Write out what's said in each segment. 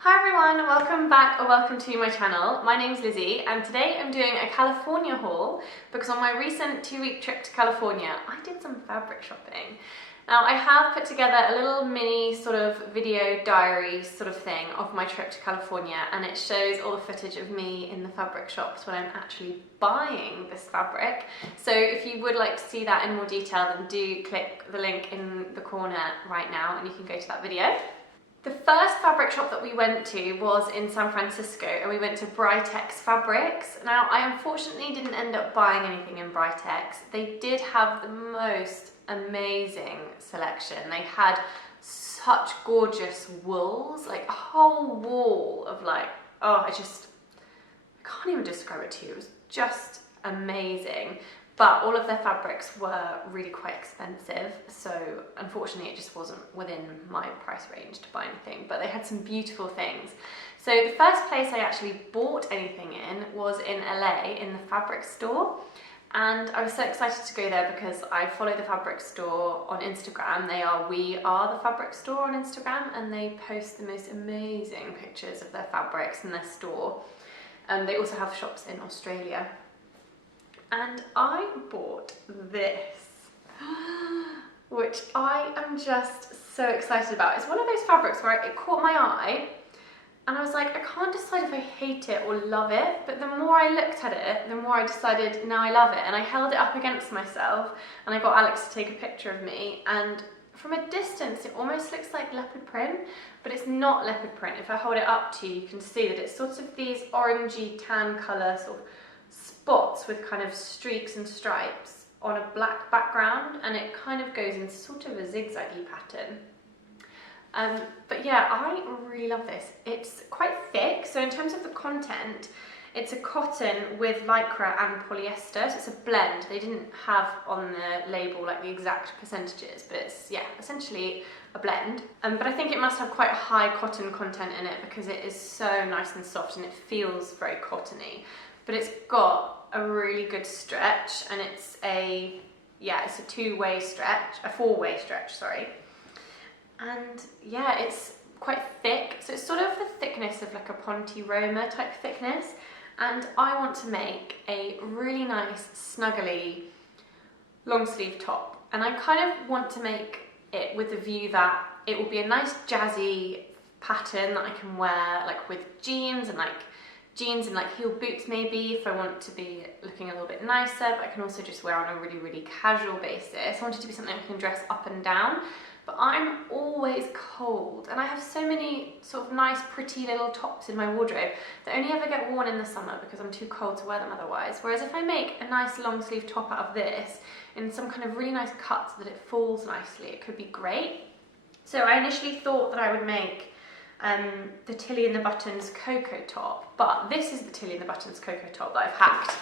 Hi everyone, welcome back or welcome to my channel. My name's Lizzie and today I'm doing a California haul because on my recent 2-week trip to California I did some fabric shopping. Now I have put together a little mini sort of video diary sort of thing of my trip to California, and it shows all the footage of me in the fabric shops when I'm actually buying this fabric. So if you would like to see that in more detail, then do click the link in the corner right now and you can go to that video. The first fabric shop that we went to was in San Francisco and we went to Britex Fabrics. Now I unfortunately didn't end up buying anything in Britex. They did have the most amazing selection. They had such gorgeous wools, like a whole wall of like, oh, I can't even describe it to you. It was just amazing. But all of their fabrics were really quite expensive, so unfortunately it just wasn't within my price range to buy anything, but they had some beautiful things. So the first place I actually bought anything in was in LA in the fabric store, and I was so excited to go there because I follow the fabric store on Instagram. They are We Are the Fabric Store on Instagram, and they post the most amazing pictures of their fabrics in their store. They also have shops in Australia. And I bought this, which I am just so excited about. It's one of those fabrics where it caught my eye and I was like, I can't decide if I hate it or love it, but the more I looked at it, the more I decided, now I love it. And I held it up against myself and I got Alex to take a picture of me, and from a distance it almost looks like leopard print, but it's not leopard print. If I hold it up to you, you can see that it's sort of these orangey tan colour sort of spots with kind of streaks and stripes on a black background, and it kind of goes in sort of a zigzaggy pattern. But yeah, I really love this. It's quite thick, so in terms of the content, it's a cotton with lycra and polyester, so it's a blend. They didn't have on the label like the exact percentages, but it's, yeah, essentially a blend. But I think it must have quite a high cotton content in it because it is so nice and soft and it feels very cottony. But it's got a really good stretch, and it's a two-way stretch, a four-way stretch, sorry. And yeah, it's quite thick, so it's sort of the thickness of like a Ponte Roma type thickness, and I want to make a really nice snuggly long sleeve top, and I kind of want to make it with the view that it will be a nice jazzy pattern that I can wear like with jeans and like heel boots maybe if I want to be looking a little bit nicer, but I can also just wear on a really, really casual basis. I want it to be something I can dress up and down, but I'm always cold and I have so many sort of nice pretty little tops in my wardrobe that only ever get worn in the summer because I'm too cold to wear them otherwise. Whereas if I make a nice long sleeve top out of this in some kind of really nice cut so that it falls nicely, it could be great. So I initially thought that I would make the Tilly and the Buttons Cocoa top, but this is the Tilly and the Buttons Cocoa top that I've hacked.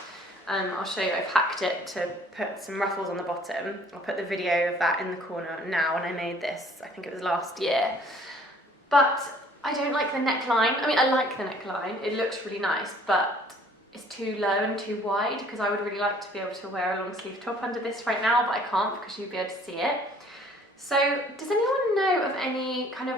I'll show you, I've hacked it to put some ruffles on the bottom. I'll put the video of that in the corner now when I made this. I think it was last year. But I don't like the neckline. I mean, I like the neckline, it looks really nice, but it's too low and too wide because I would really like to be able to wear a long sleeve top under this right now, but I can't because you'd be able to see it. So does anyone know of any kind of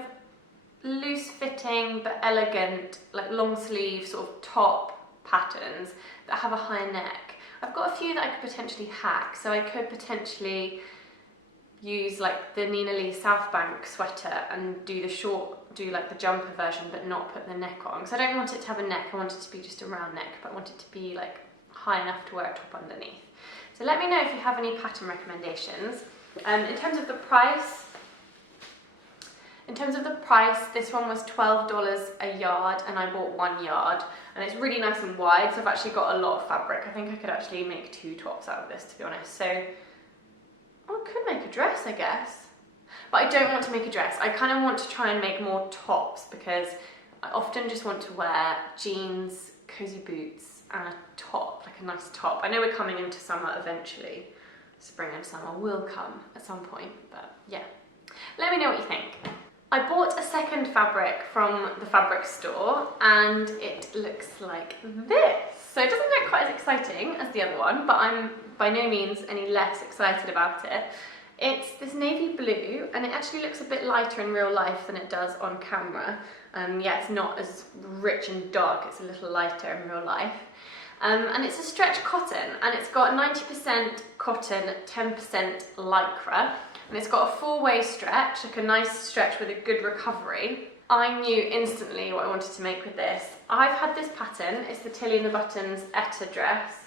loose fitting but elegant like long sleeve sort of top patterns that have a high neck? I've got a few that I could potentially hack, so I could potentially use like the Nina Lee South Bank sweater and do like the jumper version but not put the neck on, because I don't want it to have a neck, I want it to be just a round neck, but I want it to be like high enough to wear a top underneath. So let me know if you have any pattern recommendations. In terms of the price, this one was $12 a yard and I bought 1 yard, and it's really nice and wide, so I've actually got a lot of fabric. I think I could actually make 2 tops out of this, to be honest. So I could make a dress, I guess, but I don't want to make a dress. I kind of want to try and make more tops because I often just want to wear jeans, cozy boots and a top, like a nice top. I know we're coming into summer eventually. Spring and summer will come at some point, but yeah. Let me know what you think. I bought a second fabric from the fabric store and it looks like this. So it doesn't look quite as exciting as the other one, but I'm by no means any less excited about it. It's this navy blue, and it actually looks a bit lighter in real life than it does on camera. Yeah, it's not as rich and dark, it's a little lighter in real life. And it's a stretch cotton, and it's got 90% cotton, 10% lycra, and it's got a four-way stretch, like a nice stretch with a good recovery. I knew instantly what I wanted to make with this. I've had this pattern, it's the Tilly and the Buttons Etta dress,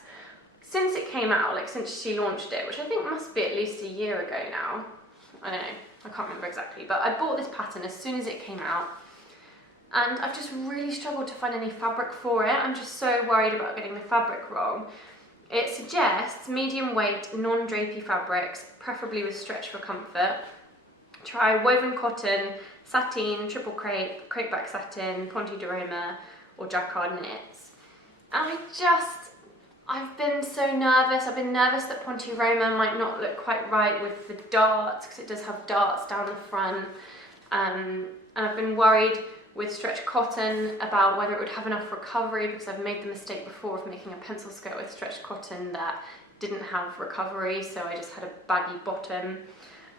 since it came out, like since she launched it, which I think must be at least a year ago now. I don't know, I can't remember exactly, but I bought this pattern as soon as it came out, and I've just really struggled to find any fabric for it. I'm just so worried about getting the fabric wrong. It suggests medium weight, non-drapey fabrics, preferably with stretch for comfort. Try woven cotton, sateen, triple crepe, crepeback satin, Ponte di Roma, or jacquard knits. And I've been so nervous. I've been nervous that Ponte Roma might not look quite right with the darts, because it does have darts down the front. And I've been worried with stretch cotton about whether it would have enough recovery, because I've made the mistake before of making a pencil skirt with stretch cotton that didn't have recovery, so I just had a baggy bottom.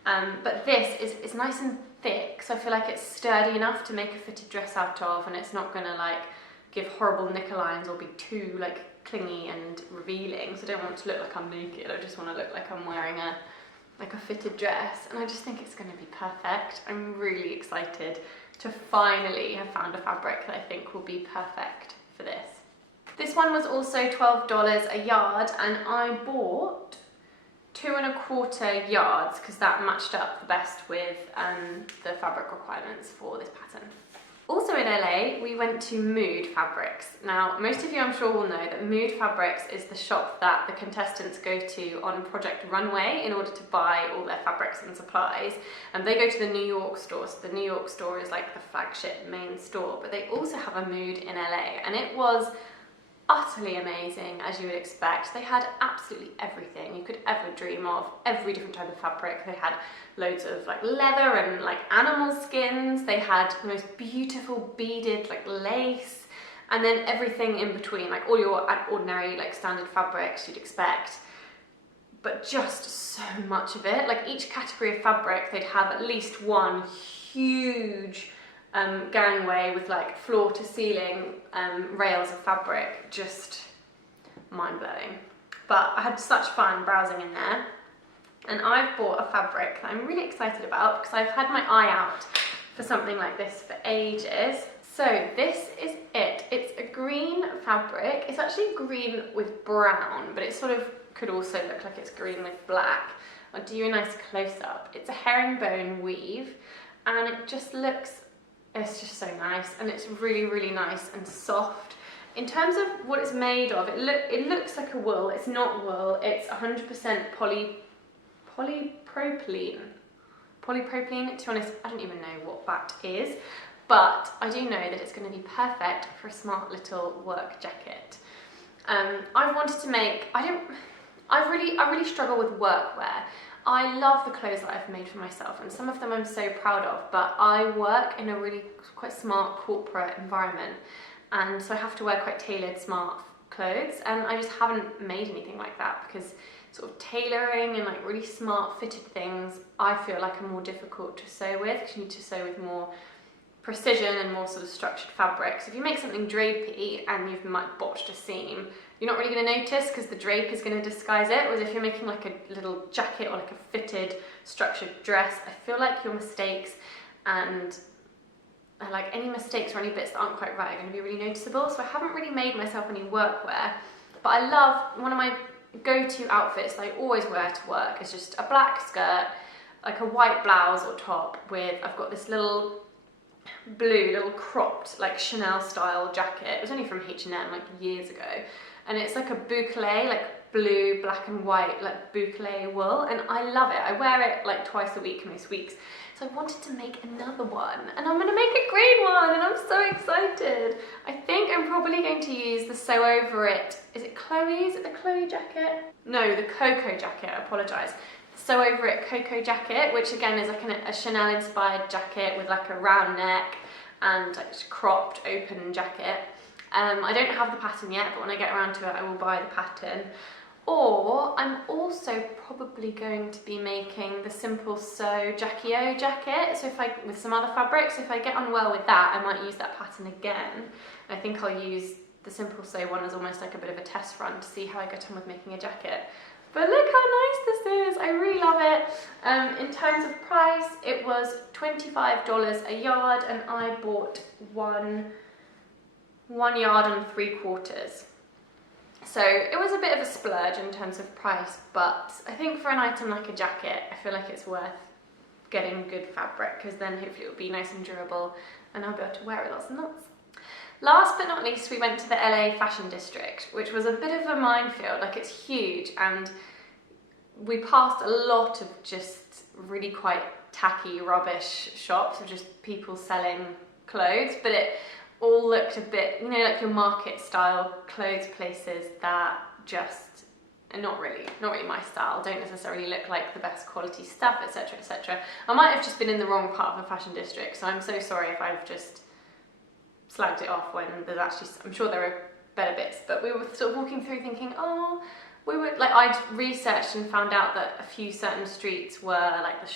But this is nice and thick, so I feel like it's sturdy enough to make a fitted dress out of, and it's not gonna like give horrible knickerlines or be too like clingy and revealing. So I don't want to look like I'm naked, I just want to look like I'm wearing a fitted dress, and I just think it's going to be perfect. I'm really excited to finally have found a fabric that I think will be perfect for this. This one was also $12 a yard, and I bought 2 1/4 yards because that matched up the best with the fabric requirements for this pattern. Also in LA, we went to Mood Fabrics. Now, most of you I'm sure will know that Mood Fabrics is the shop that the contestants go to on Project Runway in order to buy all their fabrics and supplies. And they go to the New York store, so the New York store is like the flagship main store, but they also have a Mood in LA, and it was utterly amazing, as you would expect. They had absolutely everything you could ever dream of, every different type of fabric. They had loads of like leather and like animal skins. They had the most beautiful beaded like lace, and then everything in between, like all your ordinary like standard fabrics you'd expect, but just so much of it. Like each category of fabric, they'd have at least one huge gangway with like floor to ceiling rails of fabric. Just mind-blowing. But I had such fun browsing in there, and I've bought a fabric that I'm really excited about because I've had my eye out for something like this for ages. So this is it. It's a green fabric. It's actually green with brown, but it sort of could also look like it's green with black. I'll do you a nice close-up. It's a herringbone weave, and it just looks, it's just so nice, and it's really, really nice and soft. In terms of what it's made of, it looks like a wool. It's not wool. It's 100% polypropylene. Polypropylene, to be honest, I don't even know what that is, but I do know that it's going to be perfect for a smart little work jacket. I've wanted to make, I really struggle with workwear. I love the clothes that I've made for myself, and some of them I'm so proud of, but I work in a really quite smart corporate environment, and so I have to wear quite tailored, smart clothes, and I just haven't made anything like that because sort of tailoring and like really smart fitted things I feel like are more difficult to sew with, because you need to sew with more precision and more sort of structured fabrics. If you make something drapey and you've botched a seam, you're not really going to notice because the drape is going to disguise it. Whereas if you're making like a little jacket or like a fitted structured dress, I feel like your mistakes and like any mistakes or any bits that aren't quite right are going to be really noticeable. So I haven't really made myself any workwear, but I love, one of my go-to outfits that I always wear to work is just a black skirt, like a white blouse or top with, I've got this little little cropped like Chanel style jacket. It was only from H&M like years ago, and it's like a boucle, like blue, black and white, like boucle wool, and I love it. I wear it like twice a week most weeks. So I wanted to make another one, and I'm gonna make a green one, and I'm so excited. I think I'm probably going to use the Sew Over It, is it Chloe? Is it the Chloe jacket? No, the Coco jacket, I apologise. Sew Over It Coco jacket, which again is like a Chanel inspired jacket with like a round neck and like cropped open jacket. I don't have the pattern yet, but when I get around to it I will buy the pattern. Or I'm also probably going to be making the Simple Sew Jackie O jacket. So with some other fabrics, if I get on well with that, I might use that pattern again. I think I'll use the Simple Sew one as almost like a bit of a test run to see how I get on with making a jacket. But look how nice this is, I really love it. In terms of price, it was $25 a yard, and I bought one yard and 3/4. So it was a bit of a splurge in terms of price, but I think for an item like a jacket, I feel like it's worth getting good fabric, because then hopefully it'll be nice and durable and I'll be able to wear it lots and lots. Last but not least, we went to the LA Fashion District, which was a bit of a minefield. Like, it's huge, and we passed a lot of just really quite tacky rubbish shops of just people selling clothes, but it all looked a bit, you know, like your market style clothes places that just are not really my style, don't necessarily look like the best quality stuff, etc, etc. I might have just been in the wrong part of the fashion district, so I'm so sorry if I've just slagged it off when there's actually, I'm sure there are better bits, but we were sort of walking through thinking, oh, we were like, I'd researched and found out that a few certain streets were like the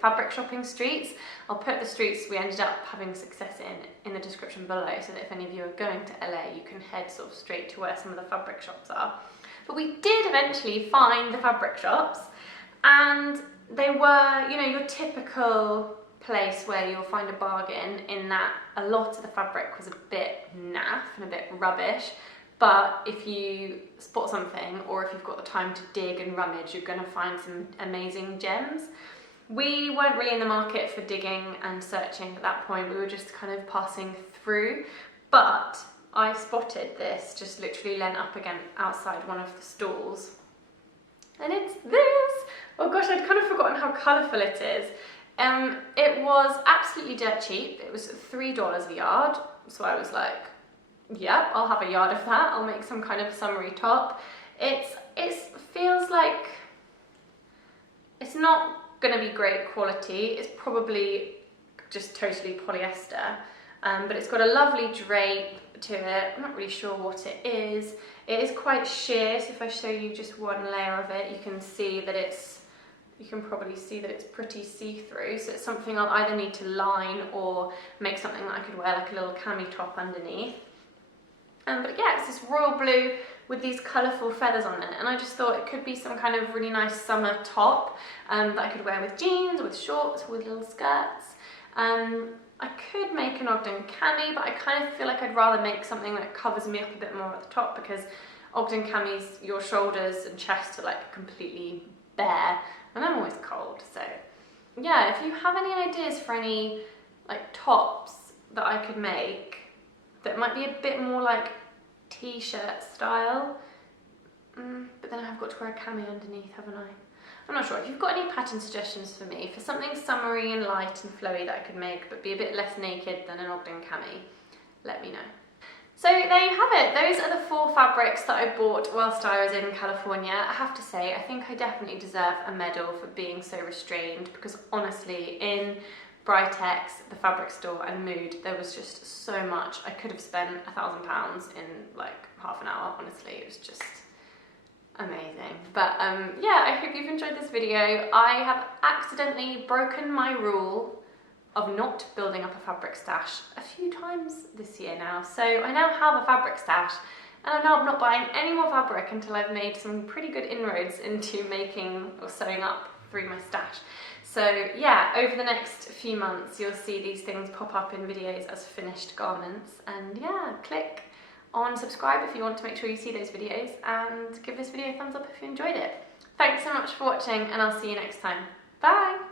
fabric shopping streets. I'll put the streets we ended up having success in the description below, so that if any of you are going to LA, you can head sort of straight to where some of the fabric shops are. But we did eventually find the fabric shops, and they were, you know, your typical place where you'll find a bargain, in that a lot of the fabric was a bit naff and a bit rubbish. But if you spot something, or if you've got the time to dig and rummage, you're going to find some amazing gems. We weren't really in the market for digging and searching at that point. We were just kind of passing through. But I spotted this just literally leant up again outside one of the stalls. And it's this! Oh gosh, I'd kind of forgotten how colourful it is. It was absolutely dirt cheap. It was $3 a yard. So I was like, yep, I'll have a yard of that. I'll make some kind of summery top. It feels like it's not going to be great quality. It's probably just totally polyester, but it's got a lovely drape to it. I'm not really sure what it is. It is quite sheer, so if I show you just one layer of it, you can see that you can probably see that it's pretty see-through. So it's something I'll either need to line or make something that I could wear like a little cami top underneath. But yeah, it's this royal blue with these colourful feathers on it, and I just thought it could be some kind of really nice summer top that I could wear with jeans, with shorts, with little skirts. I could make an Ogden cami, but I kind of feel like I'd rather make something that covers me up a bit more at the top, because Ogden camis, your shoulders and chest are like completely bare, and I'm always cold. So yeah, if you have any ideas for any like tops that I could make that might be a bit more like t-shirt style, but then I've got to wear a cami underneath, haven't I? I'm not sure. If you've got any pattern suggestions for me for something summery and light and flowy that I could make but be a bit less naked than an Ogden cami, let me know. So there you have it. Those are the 4 fabrics that I bought whilst I was in California. I have to say, I think I definitely deserve a medal for being so restrained, because honestly, in Britex, the fabric store, and Mood, there was just so much. I could have spent £1,000 in like half an hour, honestly. It was just amazing. But yeah, I hope you've enjoyed this video. I have accidentally broken my rule of not building up a fabric stash a few times this year now. So I now have a fabric stash, and I know I'm not buying any more fabric until I've made some pretty good inroads into making or sewing up through my stash. So yeah, over the next few months you'll see these things pop up in videos as finished garments, and yeah, click on subscribe if you want to make sure you see those videos, and give this video a thumbs up if you enjoyed it. Thanks so much for watching, and I'll see you next time. Bye!